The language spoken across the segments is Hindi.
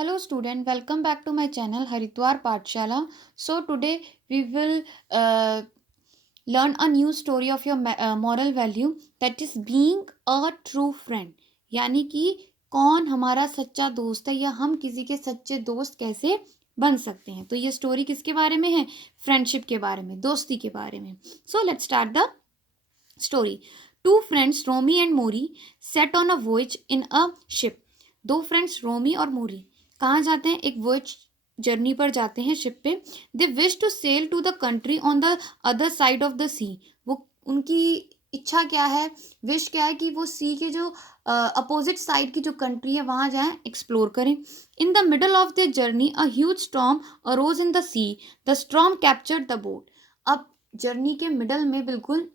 Hello student, welcome back to my channel Haritwar Pathshala. So today we will learn a new story of your moral value, that is being a true friend. यानी कि कौन हमारा सच्चा दोस्त है या हम किसी के सच्चे दोस्त कैसे बन सकते हैं. तो ये स्टोरी किसके बारे में है? फ्रेंडशिप के बारे में, दोस्ती के बारे में. So let's start the story. Two friends Romi and Mori set on a voyage in a ship. दो फ्रेंड्स रोमी और मोरी कहाँ जाते हैं? एक वॉयज जर्नी पर जाते हैं शिप पे. They wish to sell to the country on the other side of the sea. वो उनकी इच्छा क्या है, विश क्या है कि वो सी के जो अपोजिट साइड की जो कंट्री है वहाँ जाएं, एक्सप्लोर करें. In the middle of the journey a huge storm arose in the sea. The storm captured the boat. अब जर्नी के मिडल में बिल्कुल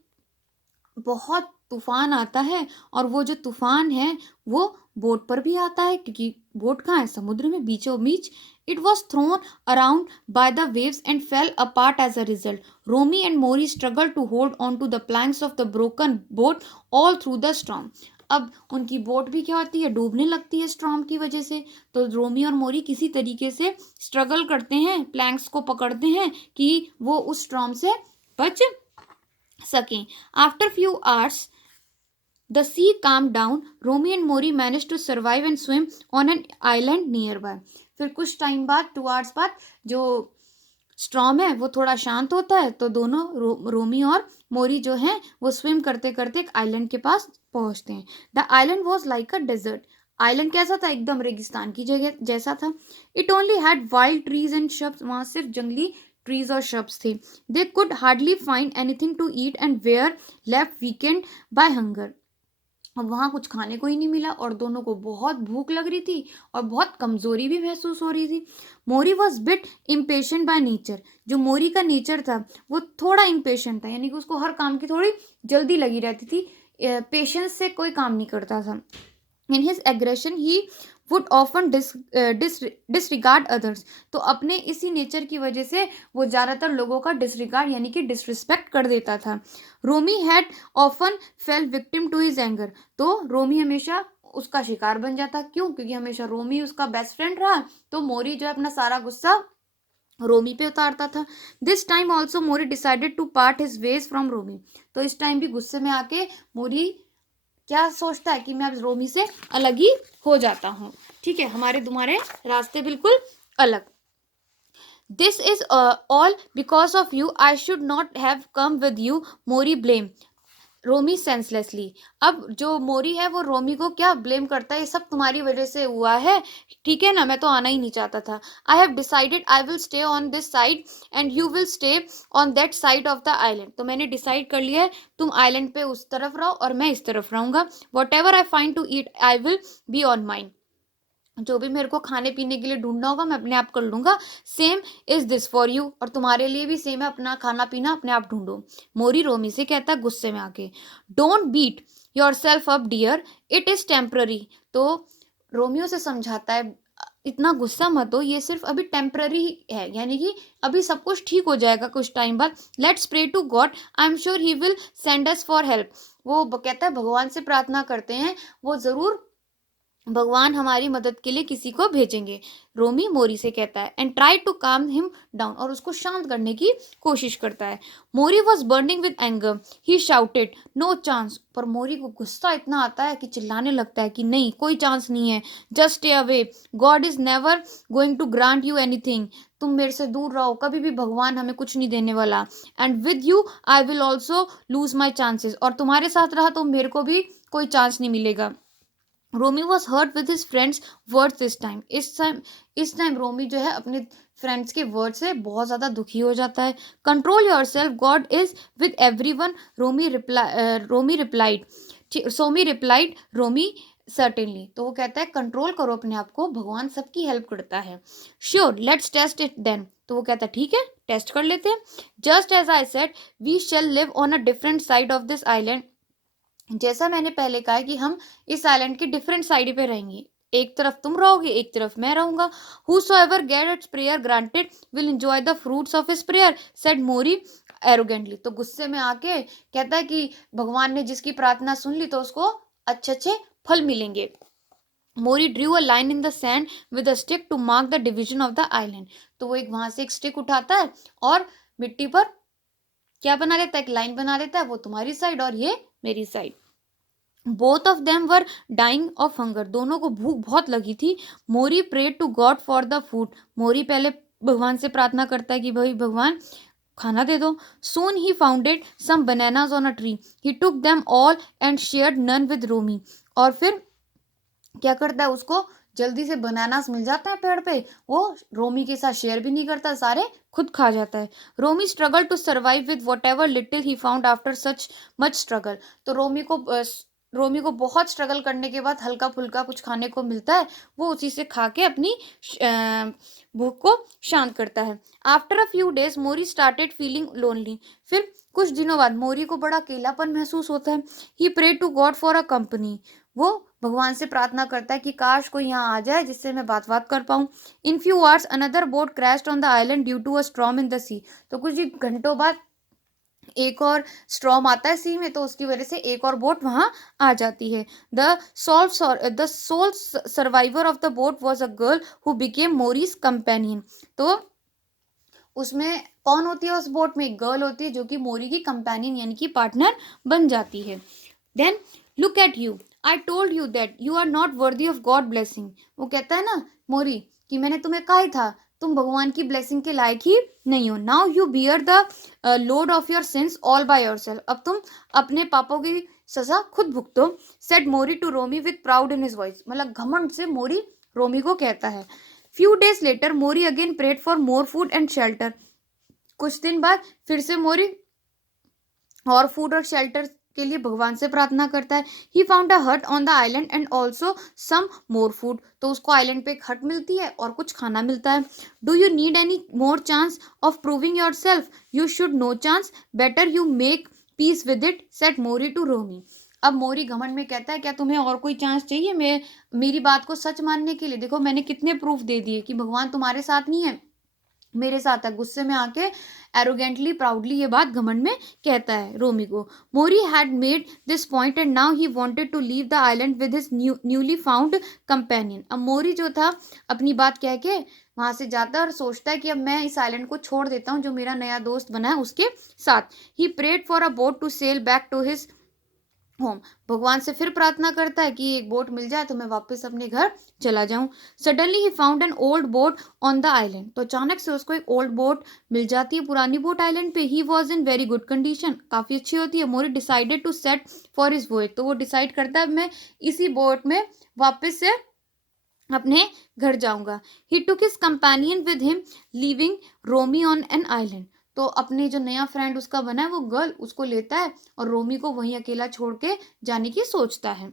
बहुत तूफान आता है और वो जो तूफान है वो बोट पर भी आता है, क्योंकि बोट कहाँ है? समुद्र में बीचों बीच. It was thrown around by the waves and fell apart as a result. Romi and Mori struggle to hold on to the planks of the broken boat all through the storm. अब उनकी बोट भी क्या होती है? डूबने लगती है स्टॉर्म की वजह से. तो रोमी और मोरी किसी तरीके से स्ट्रगल करते हैं, प्लैंक्स को पकड़ते हैं कि वो उस स्टॉर्म से बच सकें. After few hours, the sea calmed down. Romy and Mori managed to survive and swim on an island nearby. फिर कुछ टाइम बाद, 2 आवर्स बाद, जो स्ट्रॉम है वो थोड़ा शांत होता है तो दोनों रोमी और मोरी जो हैं वो स्विम करते करते एक आइलैंड के पास पहुंचते हैं. The island was like a desert. Island कैसा था? एकदम रेगिस्तान की जगह जैसा था. It only had wild trees and shrubs. वहां सिर्फ जंगली ट्रीज और शब्स थे. They could hardly find anything to eat and were left weakened by hunger. अब वहाँ कुछ खाने को ही नहीं मिला और दोनों को बहुत भूख लग रही थी और बहुत कमजोरी भी महसूस हो रही थी. Mori was bit impatient by nature. जो मोरी का नेचर था वो थोड़ा इम्पेशेंट था, यानी कि उसको हर काम की थोड़ी जल्दी लगी रहती थी. पेशेंस से कोई काम नहीं करता था. In his aggression he would often disregard others. तो अपने इसी नेचर की वजह से वो ज़्यादातर लोगों का डिसरिगार्ड यानी कि डिसरिस्पेक्ट कर देता था. Romi had often fell victim to his anger. तो रोमी हमेशा उसका शिकार बन जाता. क्यों? क्योंकि हमेशा रोमी उसका बेस्ट फ्रेंड रहा, तो मोरी जो है अपना सारा गुस्सा रोमी पे उतारता था. This time also Mori decided to part his ways from Romi. तो इस टाइम भी गुस्से में आके मोरी क्या सोचता है कि मैं अब रोमी से अलग ही हो जाता हूँ. ठीक है, हमारे तुम्हारे रास्ते बिल्कुल अलग. This is all because of you. I should not have come with you. Mori blame Romi senselessly. अब जो मोरी है वो रोमी को क्या ब्लेम करता है? ये सब तुम्हारी वजह से हुआ है, ठीक है ना, मैं तो आना ही नहीं चाहता था. I have decided I will stay on this side and you will stay on that side of the island. तो मैंने डिसाइड कर लिया है, तुम आइलैंड पे उस तरफ रहो और मैं इस तरफ रहूंगा. Whatever I find to eat I will be on mind. जो भी मेरे को खाने पीने के लिए ढूंढना होगा मैं अपने आप कर लूंगा. Same is this for you. और तुम्हारे लिए भी सेम है, अपना खाना पीना अपने आप ढूंढो. मोरी रोमी से कहता है गुस्से में आके, don't beat yourself up dear, it is temporary. तो रोमियो से समझाता है इतना गुस्सा मत हो, ये सिर्फ अभी टेम्पररी है, यानी कि अभी सब कुछ ठीक हो जाएगा कुछ टाइम बाद. Let's pray to God, I am sure he will send us for help. वो कहता है भगवान से प्रार्थना करते हैं, वो जरूर भगवान हमारी मदद के लिए किसी को भेजेंगे. रोमी मोरी से कहता है and try to calm him down. और उसको शांत करने की कोशिश करता है. Mori was burning with anger. He shouted no chance. पर मोरी को गुस्सा इतना आता है कि चिल्लाने लगता है कि नहीं, कोई चांस नहीं है. Just stay away, God is never going to grant you anything. तुम मेरे से दूर रहो, कभी भी भगवान हमें कुछ नहीं देने वाला. And with you I will also lose my chances. और तुम्हारे साथ रहा तो मेरे को भी कोई चांस नहीं मिलेगा. Romi was hurt with his friends words this time. इस टाइम रोमी जो है अपने फ्रेंड्स के वर्ड से बहुत ज़्यादा दुखी हो जाता है. Control yourself, God is with everyone. Somi replied Romi certainly. तो वो कहता है कंट्रोल करो अपने आप को, भगवान सबकी हेल्प करता है. Sure let's test it then. तो वो कहता है ठीक है, टेस्ट कर लेते हैं. Just as I said we shall live on a different side of this island. जैसा मैंने पहले कहा कि हम इस आइलैंड के डिफरेंट साइड पे रहेंगे, एक तरफ तुम रहोगे एक तरफ मैं रहूंगा. Whosoever gets prayer granted will enjoy the fruits of his prayer, said Mori arrogantly. तो गुस्से में आके कहता है कि भगवान ने जिसकी प्रार्थना सुन ली तो उसको अच्छे अच्छे फल मिलेंगे. Mori drew a line in the sand with a stick to mark the division of the island. तो वो एक वहां से एक स्टिक उठाता है और मिट्टी पर क्या बना देता है, एक लाइन बना देता है, वो तुम्हारी साइड और ये मेरी साइड। Both of them were dying of hunger, दोनों को भूख बहुत लगी थी। Mori prayed to God for the food, Mori पहले भगवान से प्रार्थना करता है कि भाई भगवान खाना दे दो। Soon he founded some bananas on a tree, he took them all and shared none with Romi. और फिर क्या करता है, उसको जल्दी से बनानास मिल जाते हैं पेड़ पे, वो रोमी के साथ शेयर भी नहीं करता, सारे खुद खा जाता है। Romi struggle to survive with whatever little he found after such much struggle. तो रोमी को बहुत स्ट्रगल करने के बाद हल्का फुल्का कुछ खाने को मिलता है, वो उसी से खा के अपनी भूख को शांत करता है। After a few days Mori started feeling lonely, फिर कुछ दिनों बाद मोरी को बड़ा अकेलापन महसूस होता है। He pray to God for a company, वो भगवान से प्रार्थना करता है कि काश कोई यहाँ आ जाए जिससे मैं बात कर पाऊँ। In few hours another boat crashed on the island due to a storm in the sea, तो कुछ ही घंटों बाद एक और स्ट्रॉम आता है सी में, तो उसकी वजह से एक और बोट वहां आ जाती है। The sole survivor of the boat was a girl who became Mori's companion. तो उसमें कौन होती है, उस बोट में एक गर्ल होती है जो कि मोरी की कंपेनियन यानी कि पार्टनर बन जाती है। Then look at you, I told you that you are not worthy of God blessing. वो कहता है ना मोरी कि मैंने तुम्हें कहा ही था तुम भगवान की ब्लेसिंग के लायक ही नहीं हो। Now you bear the load of your sins all by yourself, अब तुम अपने पापों की सजा खुद भुगतो। Said Mori to Romi with proud in his voice, मतलब घमंड से मोरी रोमी को कहता है। Few days later Mori again prayed for more food and shelter, कुछ दिन बाद फिर से मोरी और फूड और शेल्टर के लिए भगवान से प्रार्थना करता है। ही found a hut on the island and also some more food, तो उसको आइलैंड पे एक हट मिलती है और कुछ खाना मिलता है। Do you need any more chance of proving yourself, you should no chance, better you make peace with it, said Mori to Romi. अब मोरी घमंड में कहता है क्या तुम्हें और कोई चांस चाहिए मैं मेरी बात को सच मानने के लिए, देखो मैंने कितने प्रूफ दे दिए कि भगवान तुम्हारे साथ नहीं है, मेरे साथ है। गुस्से में आके एरोगेंटली प्राउडली ये बात घमंड में कहता है रोमी को। Mori had made this point and now he wanted to leave the island with his newly found companion. अब मोरी जो था अपनी बात कह के वहां से जाता है और सोचता है कि अब मैं इस आइलैंड को छोड़ देता हूँ जो मेरा नया दोस्त बना है उसके साथ। He prayed for a boat to sail back to his home, भगवान से फिर प्रार्थना करता है कि एक बोट मिल जाए तो मैं वापस अपने घर चला जाऊं। Suddenly he found an old boat on the island, तो अचानक से उसको एक ओल्ड बोट मिल जाती है, पुरानी बोट आइलैंड पे। He was in very good condition, काफी अच्छी होती है। Mori decided to set for his voyage, तो वो डिसाइड करता है मैं इसी बोट में वापस से अपने घर जाऊंगा। He took his companion with him leaving Romi on an island, तो अपने जो नया फ्रेंड उसका बना है वो गर्ल उसको लेता है और रोमी को वहीं अकेला छोड़ के जाने की सोचता है।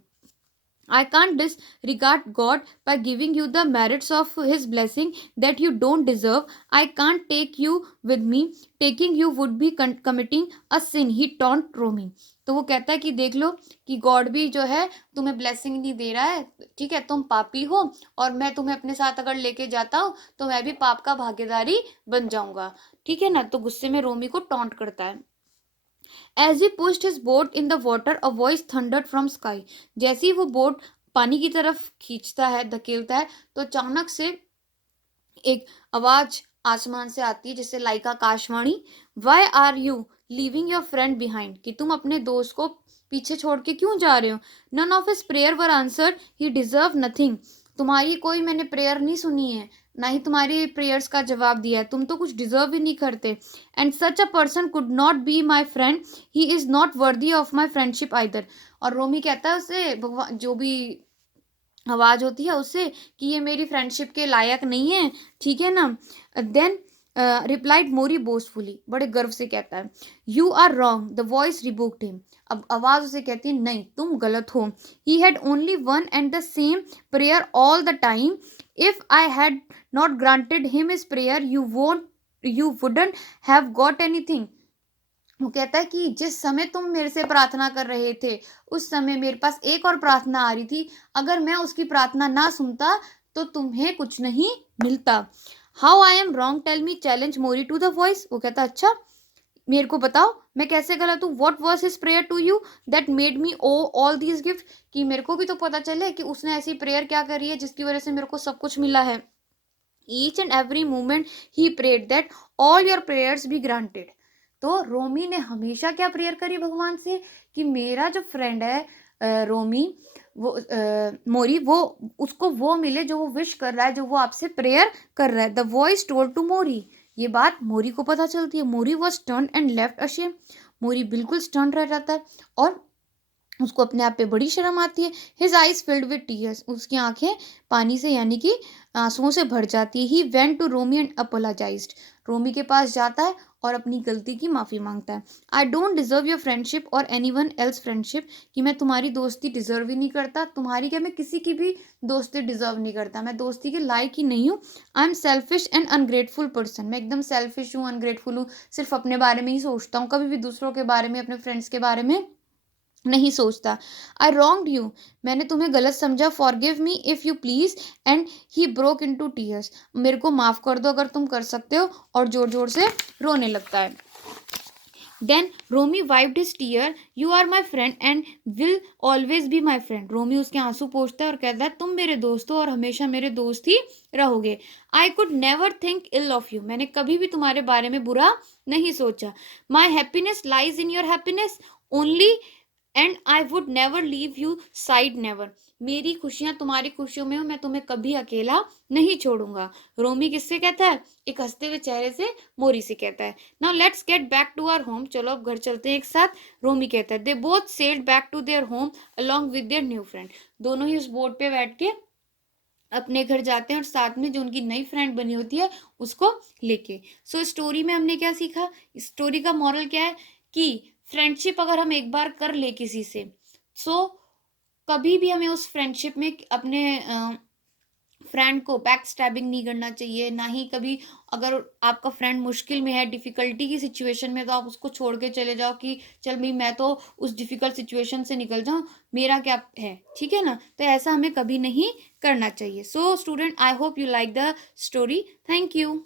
I can't disregard God by giving you the merits of His blessing that you don't deserve. I can't take you with me. Taking you would be committing a sin. He taunt Romy. तो वो कहता है कि देख लो कि गॉड भी जो है तुम्हें ब्लेसिंग नहीं दे रहा है, ठीक है, तुम पापी हो और मैं तुम्हें अपने साथ अगर लेके जाता हूँ तो मैं भी पाप का भागीदारी बन जाऊंगा, ठीक है ना। तो गुस्से में रोमी को टॉन्ट करता है। As he pushed his boat in the water, a voice thundered from sky. जैसे ही वो बोट पानी की तरफ खींचता है धकेलता है तो अचानक से एक आवाज आसमान से आती है जिससे लाइक आकाशवाणी। Why are you leaving your friend behind, कि तुम अपने दोस्त को पीछे छोड़ के क्यों जा रहे हो। None of his prayer were answered, he deserve nothing, तुम्हारी कोई मैंने प्रेयर नहीं सुनी है, ना ही तुम्हारी प्रेयर्स का जवाब दिया है, तुम तो कुछ डिजर्व ही नहीं करते। And such a person could not be my friend, he is not worthy of my friendship either. और रोमी कहता है उसे, भगवान जो भी आवाज होती है उससे, कि ये मेरी फ्रेंडशिप के लायक नहीं है, ठीक है ना। देन रिप्लाइड मोरी बोस्टफुली, बड़े गर्व से कहता है। You are wrong, the voice rebuked him, अब आवाज उसे कहती है नहीं तुम गलत हो। He had only one and the same prayer all the time, if I had not granted him his prayer you wouldn't have got anything. वो कहता है कि जिस समय तुम मेरे से प्रार्थना कर रहे थे उस समय मेरे पास एक और प्रार्थना आ रही थी, अगर मैं उसकी प्रार्थना ना सुनता तो तुम्हें कुछ नहीं मिलता। How I am wrong tell me, challenge Mori to the voice. वो कहता अच्छा मेरे को बताओ मैं कैसे गलत हूँ. What was his prayer to you that made me owe all these gift. कि मेरे को भी तो पता चले कि उसने ऐसी प्रेयर क्या करी है जिसकी वजह से मेरे को सब कुछ मिला है. Each and every moment he prayed that all your prayers be granted. तो रोमी ने हमेशा क्या प्रेयर करी भगवान से कि मेरा जो फ्रेंड है रोमी, वो मोरी, वो उसको वो मिले जो वो विश कर रहा है, जो वो आपसे प्रेयर कर रहा है. The voice told to Mori. ये बात मोरी को पता चलती है. Mori was stern and left ashamed. Mori बिल्कुल स्टर्न रह जाता है और उसको अपने आप पे बड़ी शर्म आती है. His eyes filled with tears. उसकी आंखें पानी से यानी कि आंसुओं से भर जाती है. He went to Romi and apologised. Romi के पास जाता है और अपनी गलती की माफ़ी मांगता है. I don't deserve your friendship और एनी वन एल्स फ्रेंडशिप. कि मैं तुम्हारी दोस्ती डिजर्व ही नहीं करता. तुम्हारी क्या, मैं किसी की भी दोस्ती डिजर्व नहीं करता. मैं दोस्ती के लायक ही नहीं हूँ. I am selfish and ungrateful person. मैं एकदम सेल्फिश हूँ, अनग्रेटफुल हूँ. सिर्फ अपने बारे में ही सोचता हूँ, कभी भी दूसरों के बारे में, अपने फ्रेंड्स के बारे में नहीं सोचता. आई रॉन्ग्ड यू. मैंने तुम्हें गलत समझा. Forgive me if you please. And he broke into tears. मेरे को माफ कर दो अगर तुम कर सकते हो. और जोर जोर से रोने लगता है. Then Romi wiped his tear. You are my friend and will always be my friend. Romi उसके आंसू पोंछता है और कहता है तुम मेरे दोस्त हो और हमेशा मेरे दोस्त ही रहोगे. I could never think ill of you. मैंने कभी भी तुम्हारे बारे में बुरा नहीं सोचा. My happiness lies in your happiness only and I would never leave you side never. मेरी खुशियां तुम्हारी खुशियों में हो. मैं तुम्हें कभी अकेला नहीं छोड़ूंगा. रोमी किससे कहता है? एक हंसते हुए चेहरे से मोरी से कहता है. Now let's get back to our home. चलो अब घर चलते हैं एक साथ. रोमी कहता है they both sailed back to their home along with their new friend. दोनों ही उस बोट पे बैठ के अपने घर जाते हैं और साथ में जो उनकी नई फ्रेंड बनी होती है उसको लेके. सो स्टोरी में हमने क्या सीखा? स्टोरी का मॉरल क्या है कि फ्रेंडशिप अगर हम एक बार कर ले किसी से, सो कभी भी हमें उस फ्रेंडशिप में अपने फ्रेंड को बैक स्टैबिंग नहीं करना चाहिए. ना ही कभी अगर आपका फ्रेंड मुश्किल में है, डिफिकल्टी की सिचुएशन में, तो आप उसको छोड़ के चले जाओ कि चल भाई मैं तो उस डिफिकल्ट सिचुएशन से निकल जाऊं, मेरा क्या है. ठीक है ना? तो ऐसा हमें कभी नहीं करना चाहिए. So student, I hope you like the story. Thank you.